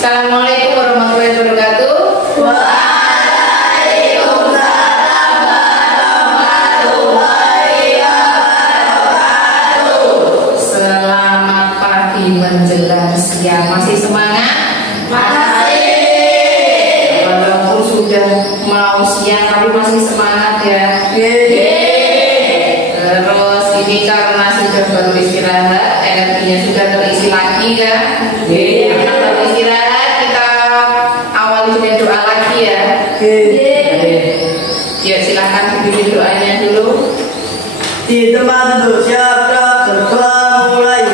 Assalamualaikum warahmatullahi wabarakatuh. Waalaikumsalam warahmatullahi wabarakatuh. Selamat pagi menjelang siang. Masih semangat? Masih. Walaupun sudah mau siang tapi masih semangat ya. Terus ini karena sudah baru istirahat, energinya sudah terisi lagi ya. Karena baru istirahat, kita awali dengan doa lagi ya. Ya silahkan bikin doanya dulu. Di tempat duduk siap berdoa mulai.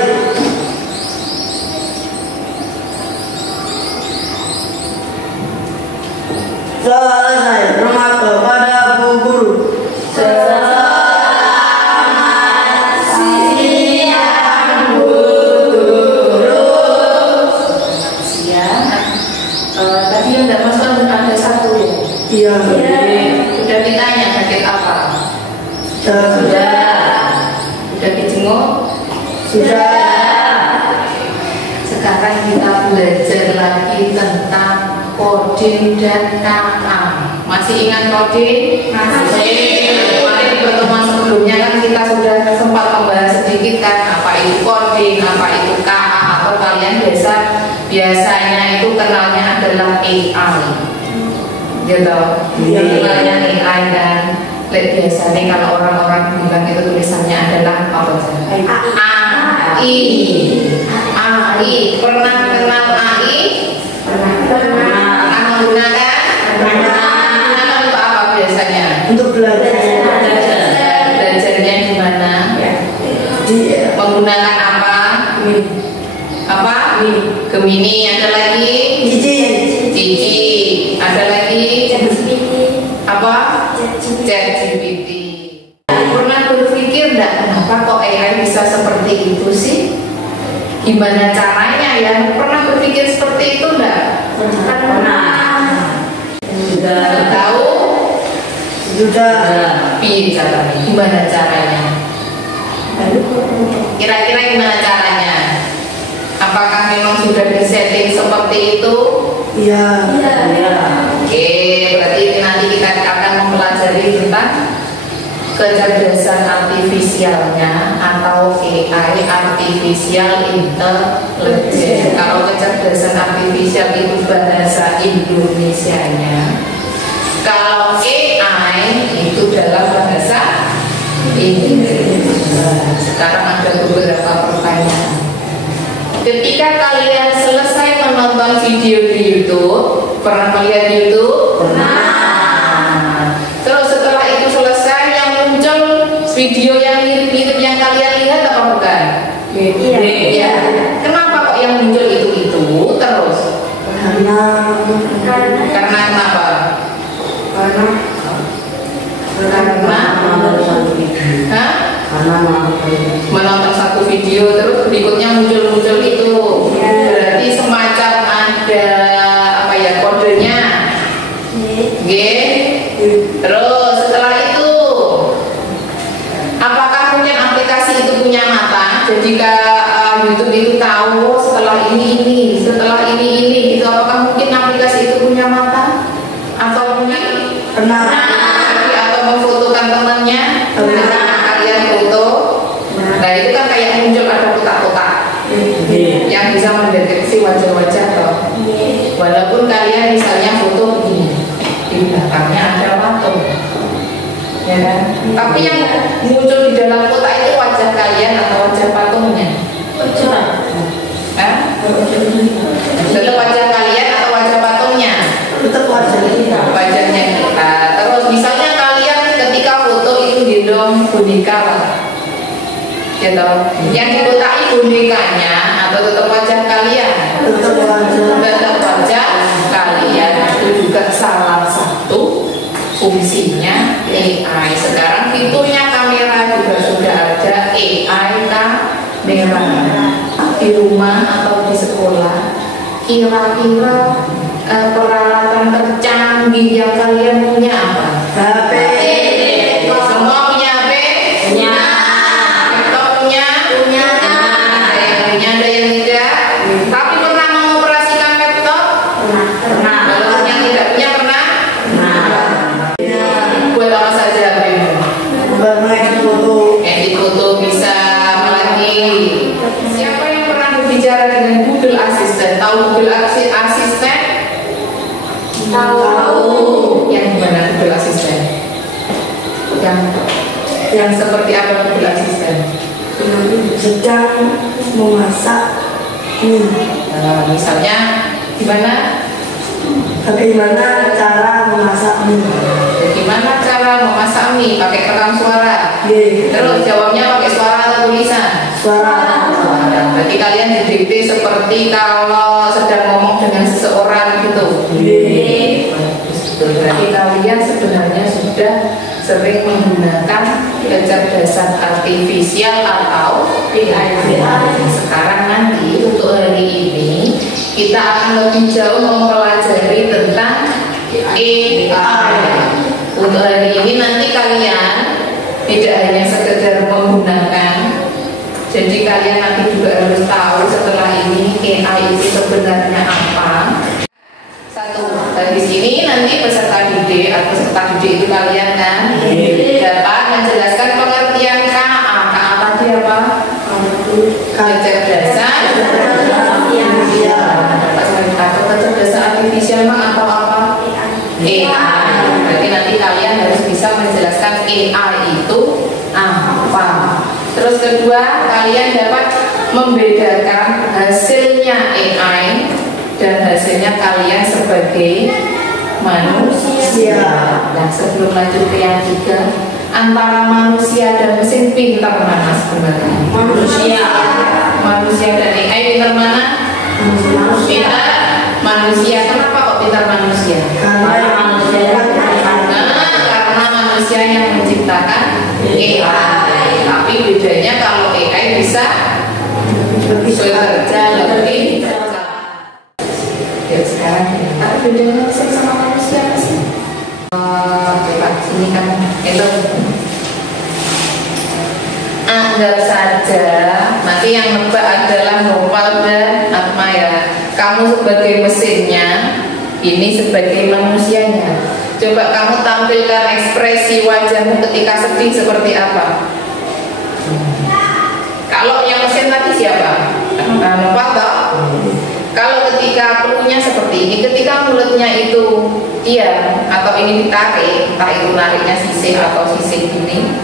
Selesai rumah kepada Bu Guru. Selamat siang Bu Guru. Siang. Tadi yang tidak masuk ada satu ya. Iya. Udah ditanya sakit apa? Sudah. Udah dijenguk? Sudah. Sekarang kita belajar lagi tentang kodin dan KA. Masih ingat kodin? Masih. Kemarin di pertemuan sebelumnya kan kita sudah sempat membahas sedikit kan apa itu kodin, apa itu KA, atau kalian biasanya itu kenalnya adalah AI. Gitu. Kenalnya AI dan biasanya kalau orang-orang bilang itu tulisannya adalah apa saja? AI. AI. Pernah kenal AI? Pernah menggunakan? Menggunakan untuk apa biasanya? Untuk belajar. Belajarnya gimana? Menggunakan apa? Apa? Gemini. Ada lagi? Cici. Ada lagi? Apa? ChatGPT. Pernah berpikir enggak kenapa kok AI bisa seperti itu sih? Gimana caranya ya? Pernah berpikir seperti itu enggak? Pernah. Sudah tahu? Sudah. Gimana caranya? Kira-kira gimana caranya? Apakah memang sudah disetting seperti itu? Iya. Oke, berarti nanti kita akan mempelajari tentang kecerdasan artifisialnya atau AI, artificial intelligence. Kalau kecerdasan artifisial itu bahasa Indonesianya. Kalau AI itu dalam bahasa Inggris. Sekarang ada beberapa pertanyaan. Ketika kalian selesai menonton video di YouTube, pernah melihat YouTube? Pernah. Terus setelah itu selesai, yang muncul video yang mirip-mirip yang kalian lihat apa bukan? Iya. Ya. Kenapa kok yang muncul itu terus? Karena Kenapa? Menonton satu video terus berikutnya muncul itu. Berarti semacam ada apa ya kodenya? G. Terus setelah itu, apakah mungkin aplikasi itu punya mata? Jadi YouTube itu tahu setelah ini, setelah ini, itu apakah mungkin aplikasi itu punya mata? Atau mungkin pernah atau memfotokan temannya? Kalian foto. Nah itu kan kayak muncul ada kotak-kotak yang bisa mendeteksi wajah-wajah toh. Walaupun kalian misalnya foto begini, di belakangnya ada patung, ya kan? Tapi yang muncul di dalam kotak itu wajah kalian atau wajah patungnya? Tetap wajah kalian atau wajah patungnya? tetap Wajahnya kita. Terus misalnya kalian ketika foto itu gendong boneka lah, gitu. Yang dikotai bonekanya atau tetap wajah kalian? Tetap wajah kalian. Itu juga salah satu fungsinya AI. Sekarang fiturnya kamera juga sudah ada AI kamera di rumah atau di sekolah. Kira-kira peralatan tercanggih yang kalian punya apa? HP. Semua punya HP? Punya. Laptop punya? Punya. Ada yang punya, ada yang tidak. Tapi pernah mengoperasikan laptop? Siapa yang pernah berbicara dengan Google Assistant? Tahu Google Assistant? Tahu. Yang gimana Google Assistant? Yang seperti apa Google Assistant? Sedang memasak mie. Misalnya gimana? Bagaimana cara memasak mie? Bagaimana cara memasak mie? Pakai rekam suara. Terus jawabnya pakai suara atau tulisan? Suara. Berarti kalian didikte seperti kalau sedang ngomong dengan seseorang gitu. Berarti kalian sebenarnya sudah sering menggunakan kecerdasan artifisial atau AI. Sekarang nanti untuk hari ini kita akan lebih jauh mempelajari tentang AI. Untuk hari ini nanti kalian tidak hanya sekedar menggunakan, jadi kalian nanti juga harus tahu setelah ini AI itu sebenarnya apa. Satu, dari sini nanti peserta didik atau peserta didik itu kalian kan dapat menjelaskan pengertian KA. KA tadi apa? Kecerdasan atau kecerdasan artifisial atau apa? AI. Berarti nanti kalian harus bisa menjelaskan AI itu apa. Terus kedua, kalian dapat membedakan hasilnya AI dan hasilnya kalian sebagai manusia. Nah, sebelum lanjut ke yang tiga, antara manusia dan mesin pintar mana sebenarnya? Manusia dan AI pintar mana? Pintar manusia. Kenapa kok pintar manusia? Karena manusia yang menciptakan AI. Tapi bedanya kalau AI bisa bekerja lebih cepat. Ya sekarang apa bedanya mesin sama manusia sih? Coba sini kan itu. Anggap saja nanti yang nebak adalah Nopal dan Atma ya. Kamu sebagai mesinnya, ini sebagai manusianya. Coba kamu tampilkan ekspresi wajahmu ketika sedih seperti apa? Kalau yang mesin tadi siapa? Nopal toh? Kalau ketika perutnya seperti ini, ketika mulutnya itu diam atau ini ditarik, entah itu nariknya sisih atau sisih ini,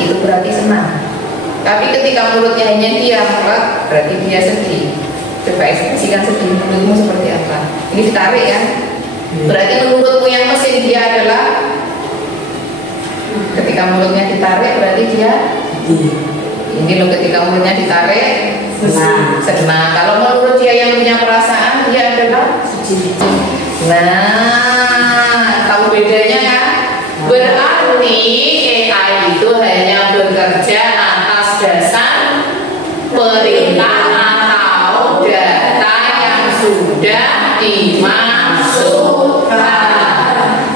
itu berarti senang. Tapi ketika mulutnya hanya diam, berarti dia sedih. Coba ekspresikan sedih mulutmu seperti apa? Ini ditarik ya. Berarti menurutmu yang mesin dia adalah ketika mulutnya ditarik berarti dia ini loh, ketika mulutnya ditarik senang. Kalau menurut dia yang punya perasaan dia adalah nah, tahu bedanya kan? Berarti AI itu hanya bekerja atas dasar perintah atau data yang sudah dimasukkan.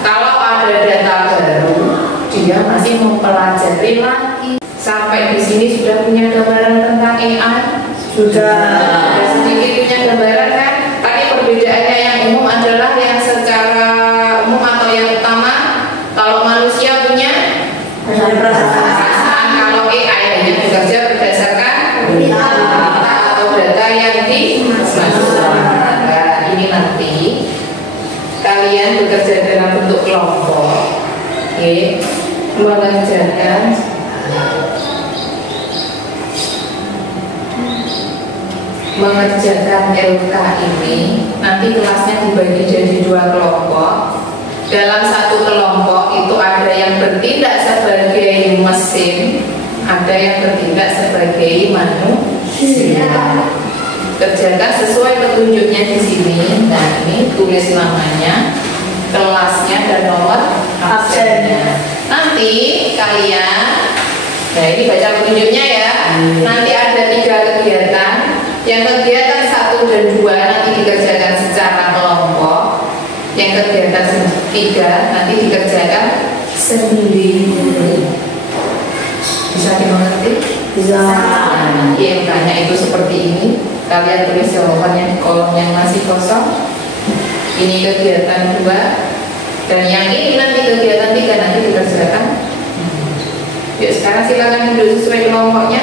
Kalau ada data baru, dia masih mempelajari lagi. Sampai di sini sudah punya gambaran tentang AI? Sudah. Sedikit punya gambaran kan? Tadi perbedaannya yang umum adalah yang secara umum atau yang utama. Kalau manusia punya perasaan, kalau AI hanya bekerja berdasarkan data atau data yang dimasukkan. Nah, ini nanti kalian bekerja dalam bentuk kelompok, mengerjakan LK ini. Nanti kelasnya dibagi jadi 2 kelompok. Dalam satu kelompok itu ada yang bertindak sebagai mesin, ada yang bertindak sebagai manusia. Kerjakan sesuai petunjuknya di sini. Nah, ini tulis namanya, kelasnya dan nomor absennya. Nanti kalian, nah ini baca petunjuknya ya. Nanti ada 3 kegiatan. Yang kegiatan 1 dan 2 nanti dikerjakan secara kelompok. Yang kegiatan 3 nanti dikerjakan sendiri. Bisa dimengerti? Bisa. Yang tanya itu seperti ini. Kalian tulis jawabannya di kolom yang masih kosong. Ini kegiatan 2. Dan yang ini nanti kegiatan 3 nanti dikerjakan. Yuk sekarang silakan duduk sesuai kelompoknya.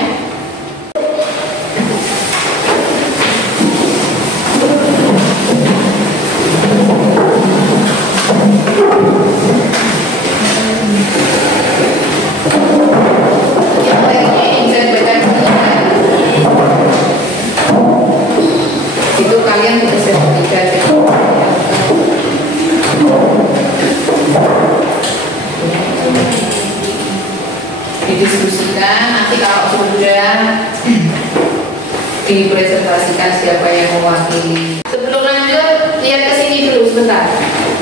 dipresentasikan siapa yang mewakili. Sebelum lanjut, lihat ke sini dulu sebentar.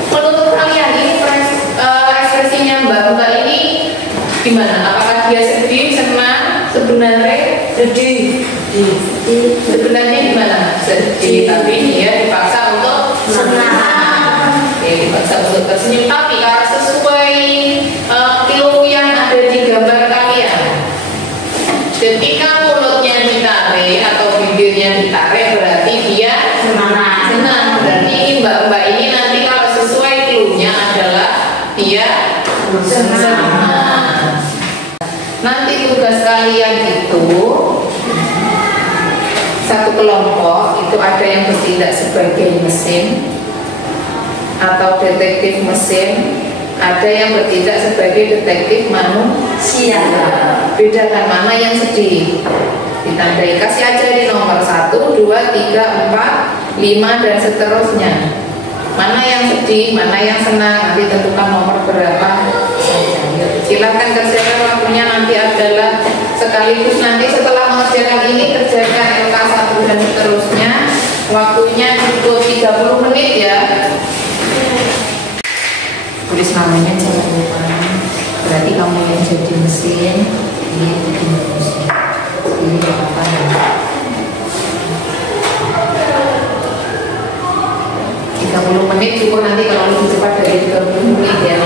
Menurut kalian ini ekspresinya Mbak ini gimana? Apakah dia sedih, senang, sebenarnya Sedih. sebenarnya gimana? Sedih, tapi dia dipaksa untuk senang. Oke, dipaksa untuk tersenyum. Tapi kalau sesuai clue yang ada di gambar kalian, ketika mulutnya ditarik atau bibirnya ditarik berarti dia senang. Berarti mbak-mbak ini nanti kalau sesuai clue-nya adalah dia senang. Nanti tugas kalian itu satu kelompok itu ada yang bertindak sebagai mesin atau detektif mesin, ada yang bertindak sebagai detektif manusia. Bedakan mana yang sedih. Ditandai, kasih aja di nomor 1, 2, 3, 4, 5 dan seterusnya. Mana yang sedih, mana yang senang, nanti tentukan nomor berapa. Silahkan kerjakan, waktunya nanti adalah sekaligus nanti setelah mengerjakan ini kerjakan LK1 dan seterusnya. Waktunya cukup 30 menit ya. Tulis namanya jangan lupa. Berarti kamu yang jadi mesin, ini yang jadi mesin. Ini apa ya? 30 menit cukup, nanti kalau lebih cepat dari 30 menit ya.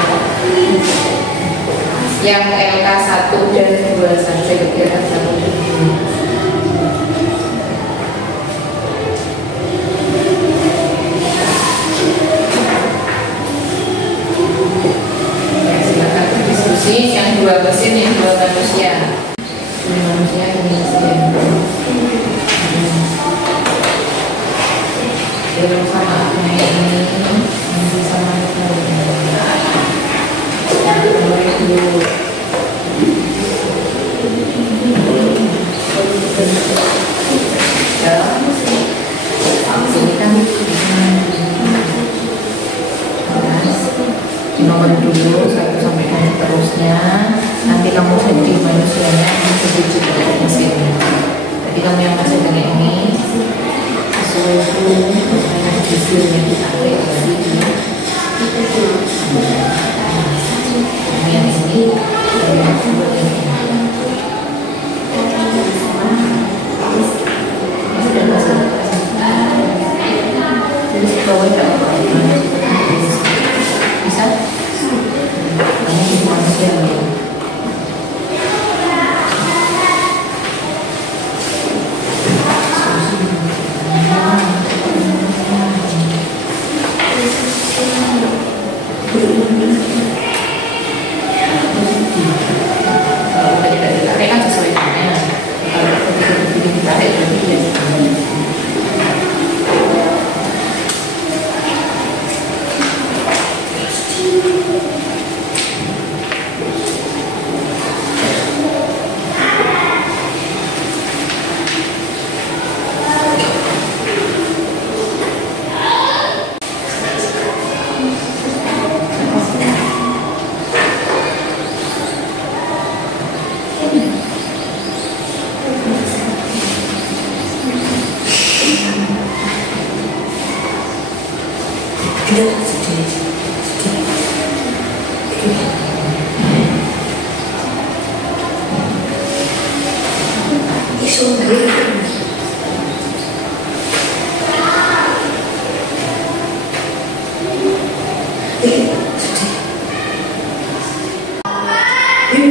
Yang LK1 dan 2 saja kira-kira 1 menit. Silakan berdiskusi, yang 2 mesin, yang 2 manusia. Ini manusia, ini mesin. Belum sama ini sama dulu. Sini kan di nomor dulu 1 sampai 6 seterusnya. Nanti kamu jadi manusianya, jadi juga mesinnya. Jadi kamu yang masih dengan ini sesuai dulu dengan hasilnya ditarik dari ini yang ini dan yang kedua ini. Sudah masuk jadi bawah tidak apa-apa bisa hanya di manusia ini.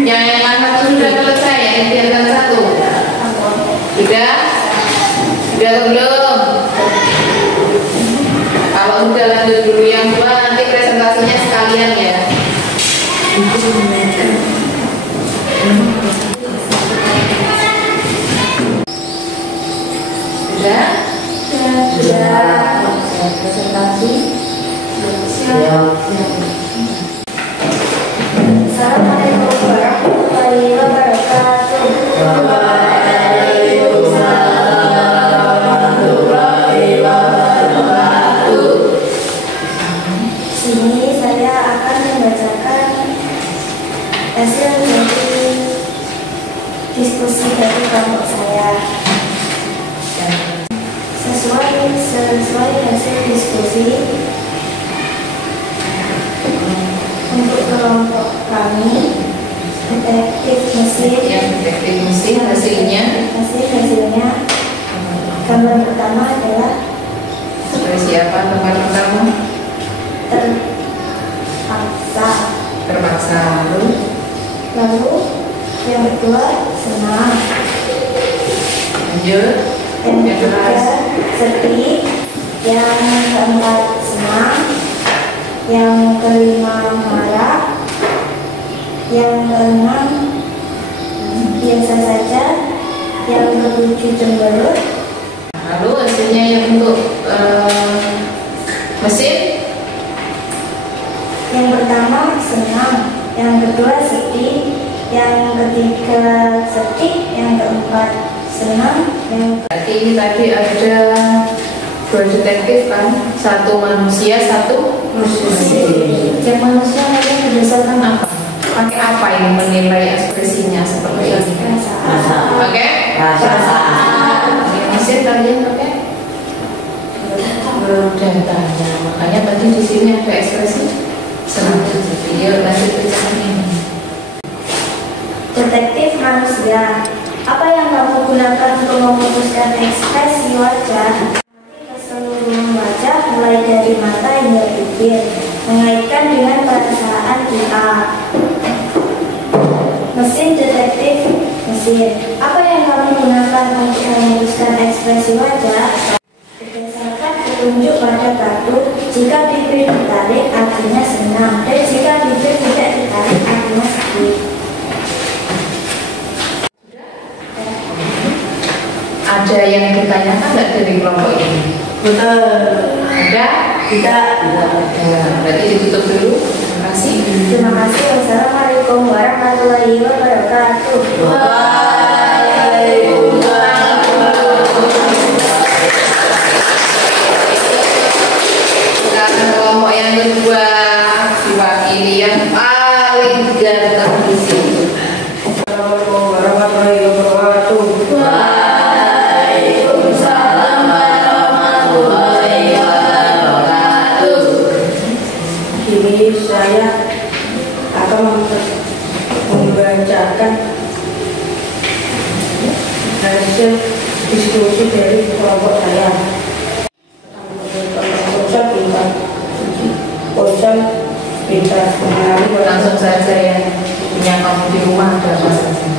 Yang satu sudah selesai, yang biarkan 1 sudah atau belum? Kalau sudah lanjut dulu yang 2, nanti presentasinya sekalian ya. Sudah presentasi siap. Assalamualaikum warahmatullahi wabarakatuh. Waalaikumsalam warahmatullahi wabarakatuh. Sini saya akan membacakan hasil dari diskusi dari kelompok saya. kami detektif mesin. Yang detektif mesin hasilnya Gambar pertama adalah seperti apa? Gambar pertama terpaksa. lalu yang kedua senang, Lanjut. yang ketiga sedih, yang keempat senang, yang kelima marah, yang keenam biasa saja, yang ketujuh cemberut. Lalu hasilnya yang untuk mesin Yang pertama senang, yang kedua sedih, yang ketiga sedih, yang keempat senang, yang berarti ini tadi ada dua detektif kan, satu manusia, satu mesin. Yang manusia nanti berdasarkan apa? Pakai apa ini menilai ekspresinya seperti ini? Pakai Yang mesin kalian pakai datanya. Makanya tadi di sini ada ekspresi senang. Jadi lanjut ke ini. detektif manusia. Apa yang kamu gunakan untuk memutuskan ekspresi wajah? Keseluruhan wajah mulai dari mata hingga bibir, mengaitkan dengan perasaan kita. Mesin detektif mesin. Apa yang kamu gunakan untuk memutuskan ekspresi wajah? Berdasarkan petunjuk pada batu, jika bibir ditarik artinya senang, dan jika bibir tidak ditarik artinya sedih. Ada yang ditanyakan nggak dari kelompok ini? Betul. Ada? Tidak. Berarti ditutup dulu. Terima kasih. Terima kasih. Wassalamualaikum warahmatullahi wabarakatuh. Sekarang kelompok yang kedua diwakili yang paling ganteng di sini. Assalamualaikum warahmatullahi wabarakatuh. Kini saya akan membacakan hasil diskusi dari kelompok saya. Ponsel pintar mengenali Langsung saja ya. Punya kamu di rumah ada apa saja?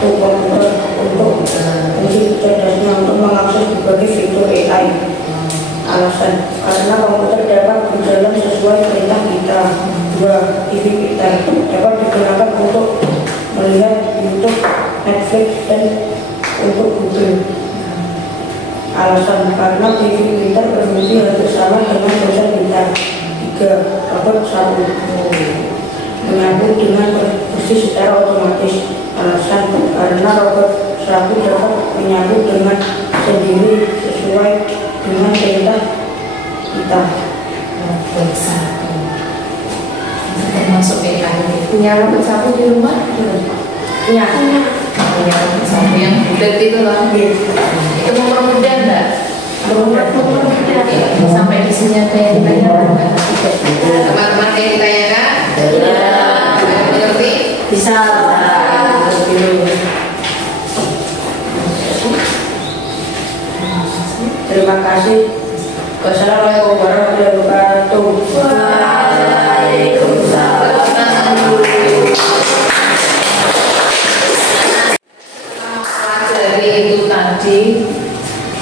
satu komputer untuk fungsi cerdasnya untuk mengakses berbagai fitur AI. Alasan karena komputer dapat berjalan sesuai perintah kita. 2. TV pintar dapat digunakan untuk melihat YouTube, Netflix, dan untuk Google. Alasan karena TV pintar berfungsi hampir sama dengan ponsel pintar. 3. Robot sapu menyambung dengan bersih secara otomatis. Alasan karena robot sapu dapat menyambung dengan sendiri sesuai dengan perintah kita. Robot sapu. Termasuk AI. Punya robot sapu di rumah? Ya. Punya robot sapu yang bulat itu kan? Itu mempermudah enggak? Mempermudah. Sampai di sini ada yang ditanyakan enggak? Teman-teman ada yang ditanyakan? Mengerti? Bisa. Terima kasih. Wassalamualaikum warahmatullahi wabarakatuh. Pelajari itu tadi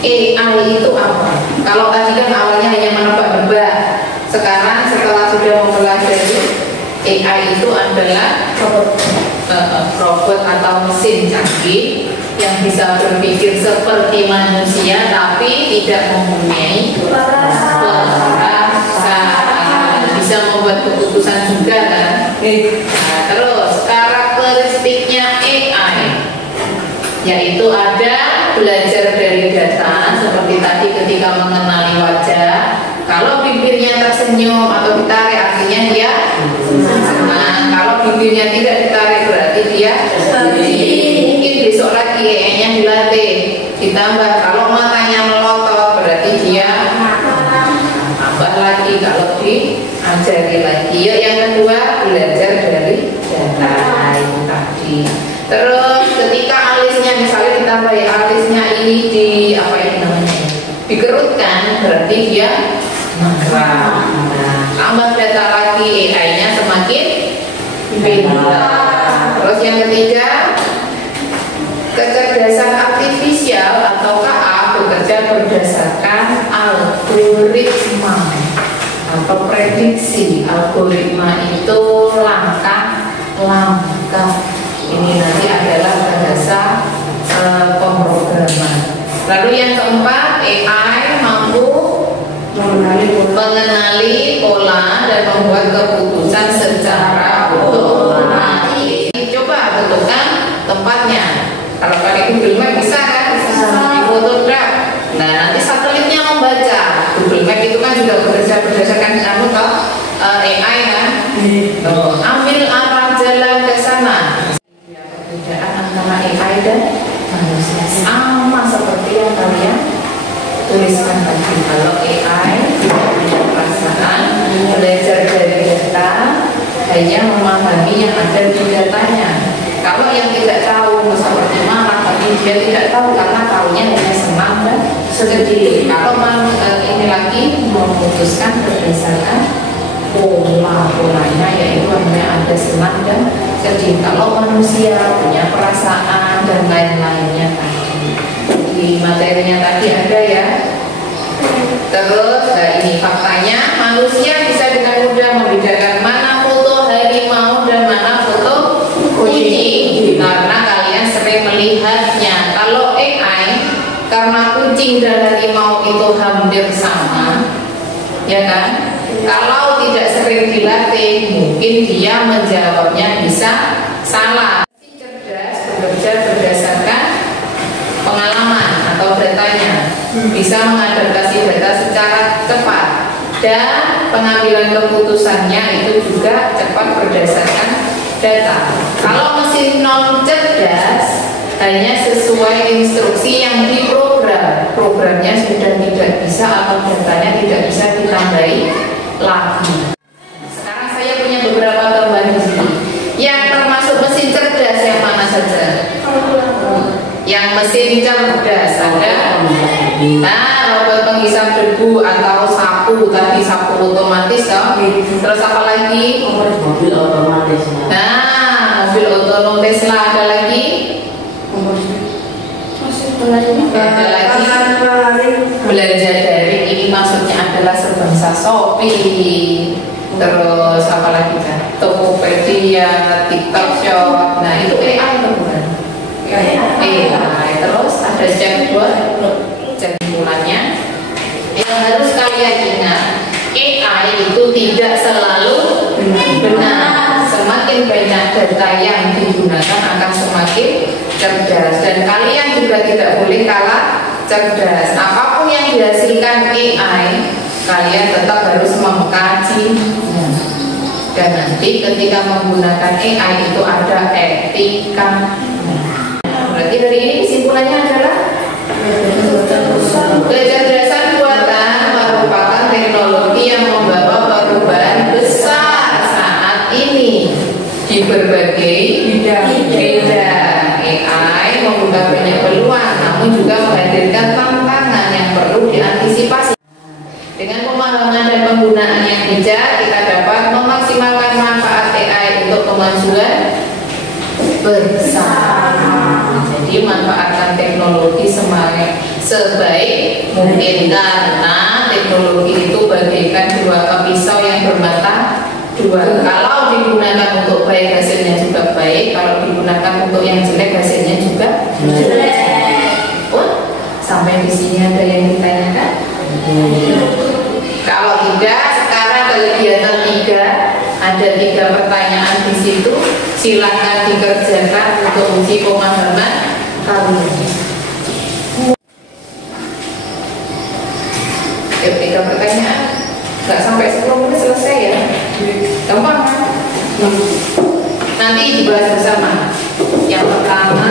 AI itu apa? Kalau tadi kan awalnya hanya menebak-nebak. Sekarang setelah sudah mempelajari AI itu adalah robot atau mesin canggih yang bisa berpikir seperti manusia tapi tidak mempunyai perasaan, bisa membuat keputusan juga kan. Nah, terus karakteristiknya AI yaitu ada belajar dari data seperti tadi ketika mengenali wajah. Kalau bibirnya tersenyum atau ditarik artinya dia senang. Kalau bibirnya tidak ditarik berarti dia sedih. Mungkin besok lagi AI-nya dilatih. Ditambah kalau matanya melotot berarti dia tambah lagi kalau diajari lagi. Yang kedua belajar dari data itu tadi. Terus ketika alisnya misalnya ditambah alisnya ini di apa ini namanya, dikerutkan, berarti dia mangkrak. Nah, tambah data lagi, AI-nya semakin pintar. Terus yang ketiga, kecerdasan artifisial atau KA bekerja berdasarkan algoritma atau prediksi. Algoritma itu langkah-langkah. Ini nanti adalah bahasa pemrograman. Lalu yang keempat, AI mampu mengenali pola dan membuat keputusan secara otomatis. Coba bentukkan tempatnya. Kalau pakai Google Map bisa kan? Di Photograph. Nah, nanti satelitnya membaca. Google Map itu kan juga bekerja berdasarkan AI kan? Ambil arah jalan ke sana. Perbedaan antara AI dan manusia sama seperti yang kalian tuliskan tadi. Kalau AI punya perasaan, belajar dari data, hanya memahami yang ada di datanya. Kalau yang tidak tahu seperti marah, tapi dia tidak tahu karena tahunya hanya senang dan sedih. Kalau ini lagi memutuskan berdasarkan polanya, yaitu hanya ada senang dan sedih. Kalau manusia punya perasaan dan lain-lainnya tadi. Di materinya tadi ada ya. Terus ini faktanya, manusia bisa dengan mudah membedakan mana foto harimau dan mana foto kucing karena kalian sering melihatnya. Kalau AI, karena kucing dan harimau itu hampir sama, ya kan? Kalau tidak sering dilatih, mungkin dia menjawabnya bisa salah. Cerdas bekerja berdasarkan pengalaman atau datanya, bisa mengadaptasi data secara cepat, dan pengambilan keputusannya itu juga cepat berdasarkan data. Kalau mesin non cerdas hanya sesuai instruksi yang diprogram, programnya sudah tidak bisa atau datanya tidak bisa ditambahi lagi. Sekarang saya punya beberapa gambar di sini. Yang termasuk mesin cerdas yang mana saja? Yang mesin cerdas ada. Nah, robot penghisap debu atau sapu, tadi sapu otomatis toh. Terus apa lagi? Mobil otomatis. Nah, mobil otonom Tesla. Ada lagi? Ada lagi belanja daring, ini maksudnya adalah sebangsa Shopee. Terus apa lagi kan? Tokopedia, TikTok Shop. Nah, itu AI atau bukan? AI. Terus ada chatbot. Kesimpulannya yang harus kalian ingat, AI itu tidak selalu benar. Semakin banyak data yang digunakan akan semakin cerdas, dan kalian juga tidak boleh kalah cerdas. Apapun yang dihasilkan AI, kalian tetap harus mengkajinya. Dan nanti ketika menggunakan AI itu ada etika. Berarti dari ini kesimpulannya adalah kecerdasan buatan merupakan teknologi yang membawa perubahan besar saat ini di berbagai bidang. AI membuka banyak peluang, namun juga menghadirkan tantangan yang perlu diantisipasi. Dengan pemahaman dan penggunaan yang bijak, kita dapat memaksimalkan manfaat AI untuk kemajuan bersama. Jadi manfaatkan teknologi sebaik mungkin, karena teknologi itu bagaikan dua pisau yang bermata dua. Kalau digunakan untuk baik, hasilnya juga baik. Kalau digunakan untuk yang jelek, hasilnya juga jelek. Oh, sampai di sini ada yang ditanyakan? Kalau tidak, sekarang kegiatan 3 ada 3 pertanyaan di situ. Silakan dikerjakan untuk uji pemahaman kalian. 3 pertanyaan, nggak sampai 10 menit selesai ya. Gampang kan? Nanti dibahas bersama. Yang pertama,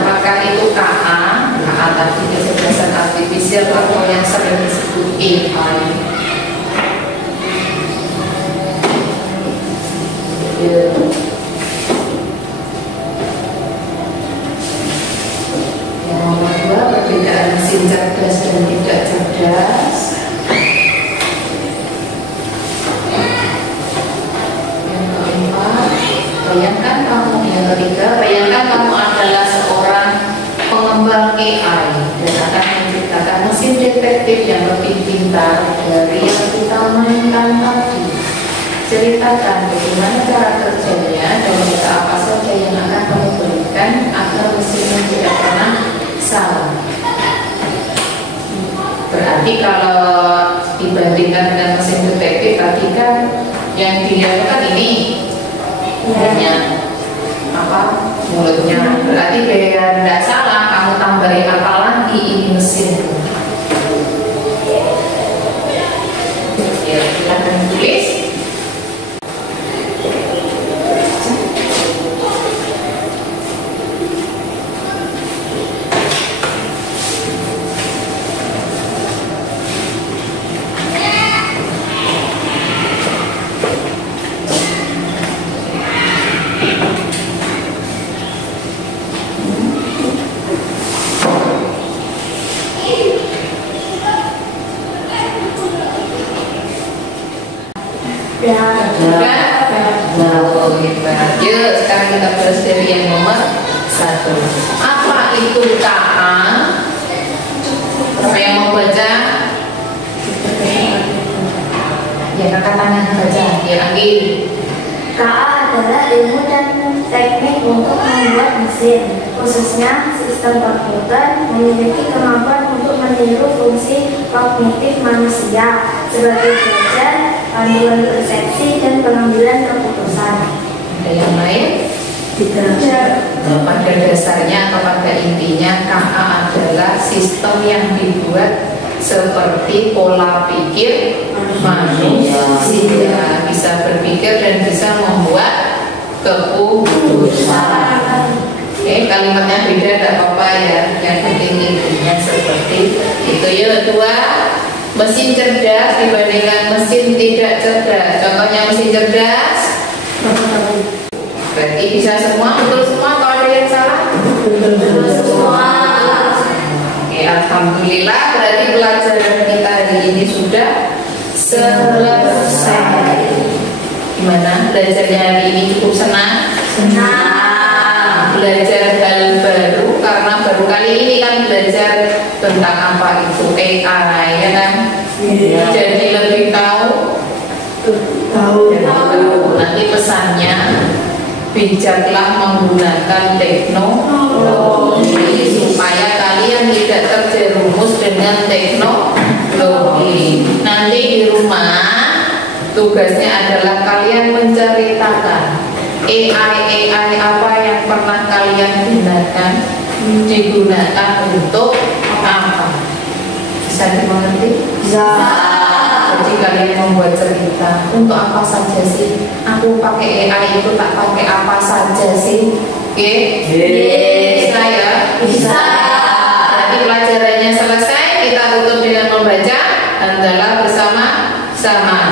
apakah itu KA tadi, kecerdasan artifisial, atau yang sering disebut AI. mesin cerdas dan tidak cerdas. Yang keempat, bayangkan kamu. Yang ketiga, bayangkan kamu adalah seorang pengembang AI dan akan menciptakan mesin detektif yang lebih pintar dari yang kita mainkan tadi. Ceritakan bagaimana cara kerjanya dan data apa saja yang akan kamu berikan agar mesinnya tidak pernah salah. Berarti kalau dibandingkan dengan mesin detektif tadi kan yang dilihat kan ini hanya apa mulutnya. Berarti biar tidak salah kamu tambahin apa lagi ini mesin. Ya, silakan tulis. Yuk, sekarang kita bahas dari yang nomor 1. Apa itu KA? Siapa yang mau baca? Ya, kakak tangan baca. Ya, lagi. KA adalah ilmu dan teknik untuk membuat mesin, khususnya sistem komputer, memiliki kemampuan untuk meniru fungsi kognitif manusia sebagai belajar, panduan persepsi, dan pengambilan keputusan. Ada yang lain? Tidak. Pada dasarnya atau pada intinya KA adalah sistem yang dibuat seperti pola pikir manusia, bisa berpikir dan bisa membuat keputusan. Oke, kalimatnya beda tidak apa-apa ya, yang penting intinya seperti itu. Ya, 2. Mesin cerdas dibandingkan mesin tidak cerdas. Contohnya mesin cerdas berarti bisa semua, betul semua. Kalau ada yang salah, betul semua. Oke, alhamdulillah berarti pelajaran kita hari ini sudah selesai. Gimana belajarnya hari ini? Cukup senang? Senang. Belajar hal baru karena baru kali ini kan belajar tentang apa itu AI ya kan? Jadi lebih tahu. Nanti pesannya bijaklah menggunakan teknologi supaya kalian tidak terjerumus dengan teknologi. Nanti di rumah tugasnya adalah kalian menceritakan AI apa yang pernah kalian gunakan, digunakan untuk apa. Bisa dimengerti? Bisa. Jadi kalian membuat cerita untuk apa saja sih? Aku pakai AI itu tak pakai apa saja sih? Oke? Bisa ya? Bisa. Jadi pelajarannya selesai. Kita tutup dengan membaca. Adalah bersama-sama.